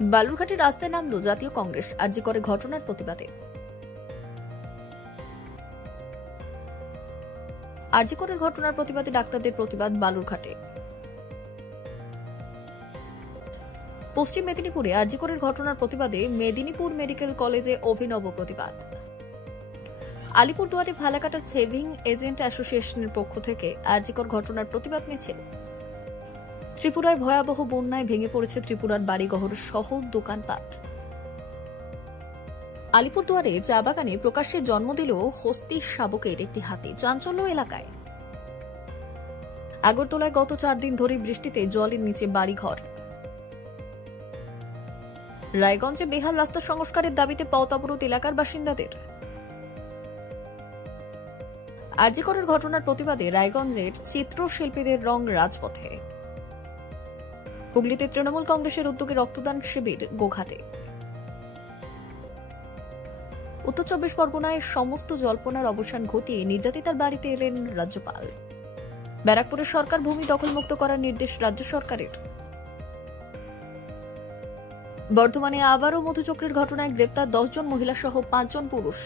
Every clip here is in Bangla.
বালুরঘাটে রাস্তায় নামলো জাতীয় কংগ্রেস আরজি করে ঘটনার প্রতিবাদে। আরজি করের ঘটনার প্রতিবাদে ডাক্তারদের প্রতিবাদ বালুরঘাটে। পশ্চিম মেদিনীপুরে আরজি করের ঘটনার প্রতিবাদে মেদিনীপুর মেডিকেল কলেজে অভিনব প্রতিবাদ। আলিপুরদুয়ারে ফালাকাটা সেভিং এজেন্ট অ্যাসোসিয়েশনের পক্ষ থেকে আরজি কর ঘটনার প্রতিবাদ মিছিল। ত্রিপুরায় ভয়াবহ বন্যায় ভেঙে পড়েছে ত্রিপুরার বাড়িঘর সহ দোকানপাট। আলিপুরদুয়ারে চা বাগানে প্রকাশ্যে জন্ম দিল হস্তি শাবকের একটি হাতি, চাঞ্চল্য এলাকায়। আগরতলায় গত 4 দিন ধরে বৃষ্টিতে জলের নিচে বাড়িঘর। রায়গঞ্জে বেহাল রাস্তা সংস্কারের দাবিতে পথ অবরোধ এলাকার বাসিন্দাদের। আরজি করের ঘটনার প্রতিবাদে রায়গঞ্জের চিত্রশিল্পীদের রং রাজপথে। হুগলিতে তৃণমূল কংগ্রেসের উদ্যোগে রক্তদান শিবির গোঘাটে। উত্তর 24 পরগনায় সমস্ত জল্পনার অবসান ঘটিয়ে নির্যাতিতার বাড়িতে এলেন রাজ্যপাল। ব্যারাকপুরের সরকার ভূমি দখলমুক্ত করার নির্দেশ রাজ্য সরকারের। বর্ধমানে আবারও মধুচক্রের ঘটনায় গ্রেপ্তার 10 জন মহিলা সহ 5 জন পুরুষ।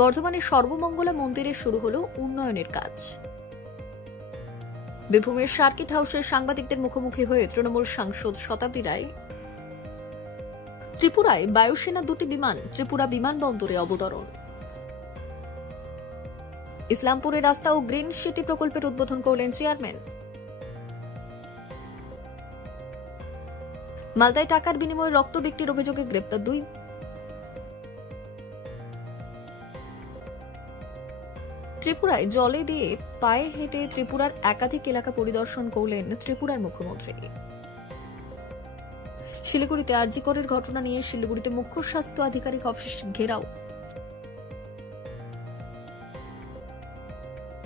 বর্ধমানের সর্বমঙ্গলা মন্দিরে শুরু হল উন্নয়নের কাজ। বীরভূমের সার্কিট হাউসের সাংবাদিকদের মুখোমুখি হয়ে তৃণমূল সাংসদ শতাব্দী রায়। ত্রিপুরায় বায়ুসেনা 2টি বিমান ত্রিপুরা বিমানবন্দরে অবতরণ। ইসলামপুরে রাস্তা ও গ্রিন সিটি প্রকল্পের উদ্বোধন করলেন চেয়ারম্যান। মালদায় টাকার বিনিময়ে রক্ত বিক্রির অভিযোগে গ্রেপ্তার 2। ত্রিপুরায় জলে দিয়ে পায়ে হেঁটে ত্রিপুরার একাধিক এলাকা পরিদর্শন করলেন ত্রিপুরার মুখ্যমন্ত্রী। শিলিগুড়িতে আরজি করের ঘটনা নিয়ে শিলিগুড়িতে মুখ্য স্বাস্থ্য আধিকারিক অফিস ঘেরাও।